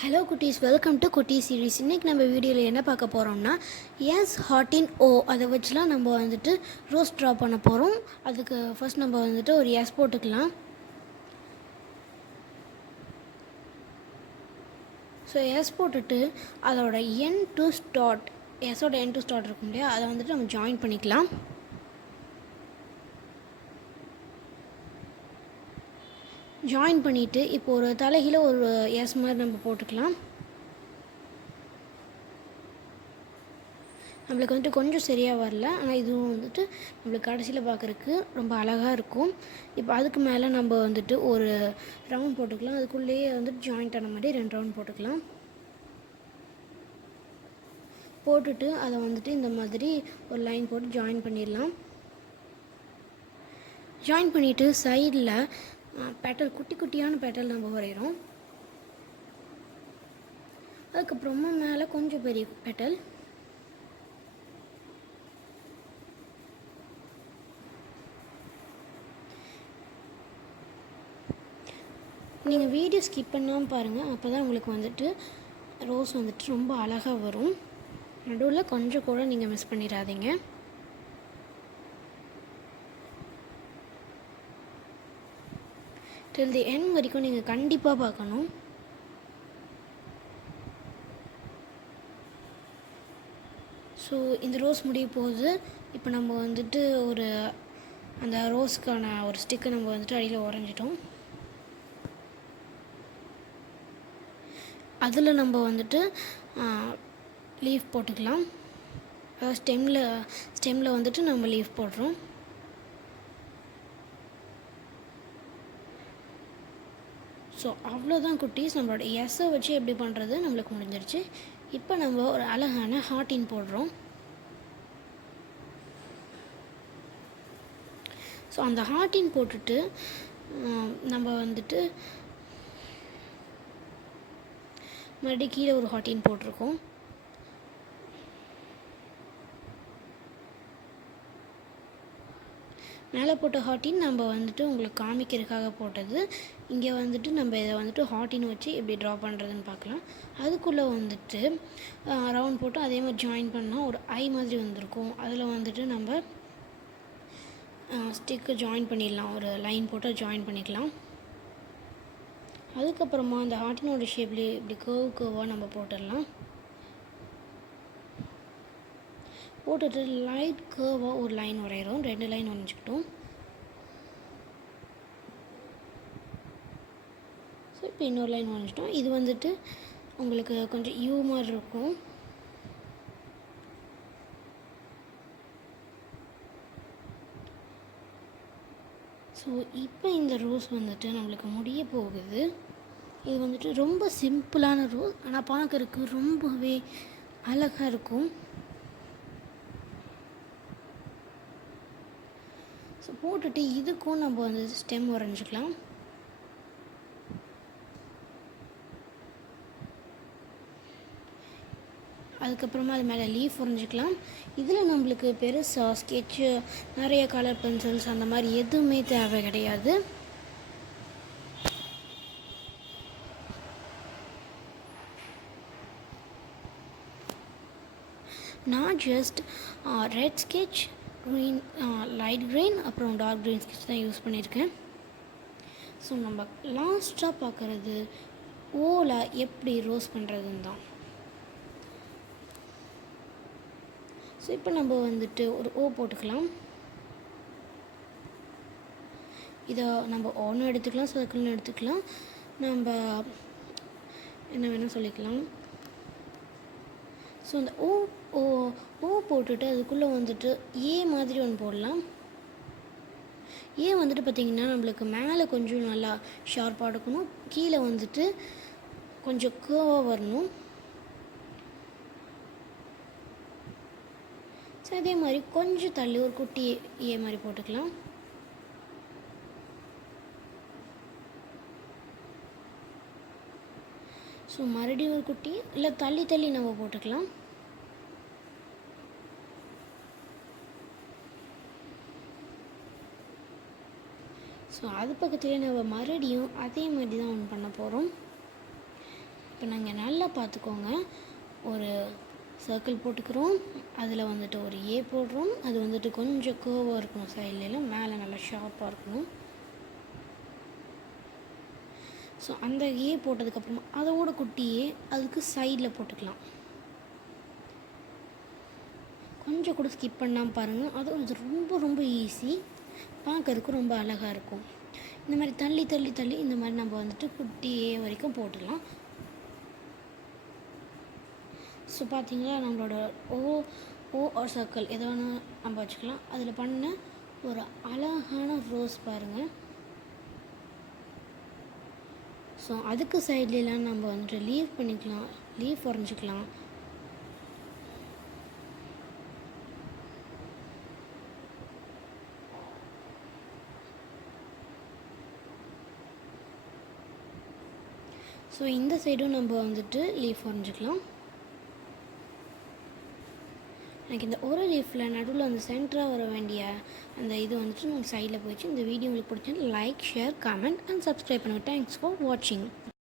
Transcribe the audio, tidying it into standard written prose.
Hello குட்டீஸ், welcome to குட்டி series. இன்றைக்கி நம்ம வீடியோவில் என்ன பார்க்க போகிறோம்னா எஸ் ஹாட் இன் ஓ அதை வச்சுலாம் நம்ம வந்துட்டு ரோஸ் ட்ரா பண்ண போகிறோம். அதுக்கு ஃபர்ஸ்ட் நம்ம வந்துட்டு ஒரு எஸ் போட்டுக்கலாம். ஸோ எஸ் போட்டுட்டு அதோட என் டு ஸ்டார்ட், எஸ்ஸோட என் டு ஸ்டார்ட் இருக்கும் இல்லையா, அதை வந்துட்டு நம்ம ஜாயின் பண்ணிக்கலாம். ஜாயின் பண்ணிவிட்டு இப்போ ஒரு தலைகீழ ஒரு எஸ் மாதிரி நம்ம போட்டுக்கலாம். நம்மளுக்கு வந்துட்டு கொஞ்சம் சரியாக வரல, ஆனால் இதுவும் வந்துட்டு நம்மளுக்கு கடைசியில் பார்க்குறதுக்கு ரொம்ப அழகாக இருக்கும். இப்போ அதுக்கு மேலே நம்ம வந்துட்டு ஒரு ரவுண்ட் போட்டுக்கலாம். அதுக்குள்ளேயே வந்துட்டு ஜாயிண்ட் ஆன மாதிரி 2 ரவுண்ட் போட்டுக்கலாம். போட்டுட்டு அதை வந்துட்டு இந்த மாதிரி ஒரு லைன் போட்டு ஜாயின் பண்ணிடலாம். ஜாயின் பண்ணிவிட்டு சைடில் பெட்டல், குட்டி குட்டியான பெட்டல் நம்ம வரைகிறோம். அதுக்கப்புறமா மேலே கொஞ்சம் பெரிய பெட்டல். நீங்கள் வீடியோ ஸ்கிப் பண்ணாமல் பாருங்கள், அப்போ தான் உங்களுக்கு வந்துட்டு ரோஸ் வந்துட்டு ரொம்ப அழகாக வரும். நடுவில் கொஞ்சம் கூட நீங்கள் மிஸ் பண்ணிடாதீங்க. டில் தி எண்ட் வரைக்கும் நீங்கள் கண்டிப்பாக பார்க்கணும். ஸோ இந்த ரோஸ் முடிய போகுது. இப்போ நம்ம வந்துட்டு ஒரு அந்த ரோஸ்க்கான ஒரு ஸ்டிக்கை நம்ம வந்துட்டு அடியில் உறைஞ்சிட்டோம். அதில் நம்ம வந்துட்டு லீஃப் போட்டுக்கலாம். ஸ்டெம்மில் வந்துட்டு நம்ம லீஃப் போடுறோம். ஸோ அவ்வளோதான் குட்டீஸ், நம்மளோட எஸ்ஸை வச்சு எப்படி பண்ணுறது நம்மளுக்கு முடிஞ்சிருச்சு. இப்போ நம்ம ஒரு அழகான ஹார்ட்டின் போடுறோம். ஸோ அந்த ஹார்ட்டின் போட்டுட்டு நம்ம வந்துட்டு மறுபடியும் கீழே ஒரு ஹார்ட்டின் போட்டிருக்கோம். மேலே போட்ட ஹார்ட்டின் நம்ம வந்துட்டு உங்களுக்கு காமிக்கிறதுக்காக போட்டது. இங்கே வந்துட்டு நம்ம இதை வந்துட்டு ஹார்ட்டின் வச்சு எப்படி ட்ரா பண்ணுறதுன்னு பார்க்கலாம். அதுக்குள்ளே வந்துட்டு ரவுண்ட் போட்டு அதே மாதிரி ஜாயின் பண்ணால் ஒரு ஐ மாதிரி வந்திருக்கும். அதில் வந்துட்டு நம்ம ஸ்டிக்கு ஜாயின் பண்ணிடலாம். ஒரு லைன் போட்டு ஜாயின் பண்ணிக்கலாம். அதுக்கப்புறமா அந்த ஹார்ட்டினோட ஷேப்லேயே இப்படி கர்வாக நம்ம போட்டுடலாம். போட்டுட்டு லைட் கர்வாக ஒரு லைன் வரைகிறோம். 2 லைன் வரைஞ்சிக்கிட்டோம். ஸோ இப்போ இன்னொரு லைன் வரைஞ்சிட்டோம். இது வந்துட்டு உங்களுக்கு கொஞ்சம் யூ மாதிரி இருக்கும். ஸோ இப்போ இந்த ரோஸ் வந்துட்டு நம்மளுக்கு முடிய போகுது. இது வந்துட்டு ரொம்ப சிம்பிளான ரோஸ், ஆனால் பார்க்குறதுக்கு ரொம்பவே அழகாக இருக்கும். ஸோ போட்டுட்டு இதுக்கும் நம்ம வந்து ஸ்டெம் வரைஞ்சிக்கலாம். அதுக்கப்புறமா அது மேலே லீஃப் வரைஞ்சிக்கலாம். இதில் நம்மளுக்கு பெருசாக ஸ்கெட்சு, நிறைய கலர் பென்சில்ஸ் அந்த மாதிரி எதுவுமே தேவை கிடையாது. நான் just red sketch, green, light green, அப்புறம் டார்க் க்ரீன் ஸ்கெட்ச் தான் யூஸ் பண்ணியிருக்கேன். ஸோ நம்ம லாஸ்ட்டாக பார்க்குறது ஓவில் எப்படி ரோஸ் பண்ணுறதுன்னு தான். ஸோ இப்போ நம்ம வந்துட்டு ஒரு ஓ போட்டுக்கலாம். இதை நம்ம ஓன்னு எடுத்துக்கலாம், சர்க்கிள்னு எடுத்துக்கலாம், நம்ம என்ன வேணால் சொல்லிக்கலாம். ஸோ அந்த ஓ ஓ ஓ போட்டுட்டு அதுக்குள்ளே வந்துட்டு ஏ மாதிரி ஒன்று போடலாம். ஏ வந்துட்டு பார்த்திங்கன்னா நம்மளுக்கு மேலே கொஞ்சம் நல்லா ஷார்ப்பாக எடுக்கணும், கீழே வந்துட்டு கொஞ்சம் கர்வாக வரணும். ஸோ அதே மாதிரி கொஞ்சம் தள்ளி ஒரு குட்டி ஏ மாதிரி போட்டுக்கலாம். ஸோ மறுபடியும் ஒரு குட்டி இல்லை தள்ளி தள்ளி நம்ம போட்டுக்கலாம். ஸோ அது பக்கத்துலேயே நம்ம மறுபடியும் அதே மாதிரி தான் ஒன்று பண்ண போகிறோம். இப்போ நாங்கள் நல்லா பார்த்துக்கோங்க, ஒரு சர்க்கிள் போட்டுக்கிறோம், அதில் வந்துட்டு ஒரு ஏ போடுறோம். அது வந்துட்டு கொஞ்சம் கேர்வாக இருக்கணும், சைட்லலாம் மேலே நல்லா ஷார்ப்பாக இருக்கணும். ஸோ அந்த ஏ போட்டதுக்கப்புறமா அதோட குட்டியே அதுக்கு சைடில் போட்டுக்கலாம். கொஞ்சம் கூட ஸ்கிப் பண்ணாமல் பாருங்கள், அதுவும் இது ரொம்ப ரொம்ப ஈஸி, பார்க்கறதுக்கு ரொம்ப அழகாக இருக்கும். இந்த மாதிரி தள்ளி தள்ளி தள்ளி இந்த மாதிரி நம்ம வந்துட்டு குட்டி ஏ வரைக்கும் போட்டுடலாம். ஸோ பார்த்தீங்களா, நம்மளோட ஓ ஆர் சர்க்கிள் எதை வேணால் நம்ம வச்சுக்கலாம். அதில் பண்ண ஒரு அழகான ரோஸ் பாருங்கள். ஸோ அதுக்கு சைட்லாம் நம்ம வந்துட்டு லீஃப் வரைஞ்சிக்கலாம். ஸோ இந்த சைடும் நம்ம வந்துட்டு லீஃப் வரைஞ்சிக்கலாம். எனக்கு இந்த ஒரு லீஃபில் நடுவில் அந்த சென்டராக வர வேண்டிய அந்த இது வந்துட்டு உங்களுக்கு சைடில் போயிடுச்சு. இந்த வீடியோ உங்களுக்கு பிடிச்சது like, share, comment and subscribe பண்ணுங்கள். தேங்க்ஸ் ஃபார் வாட்சிங்.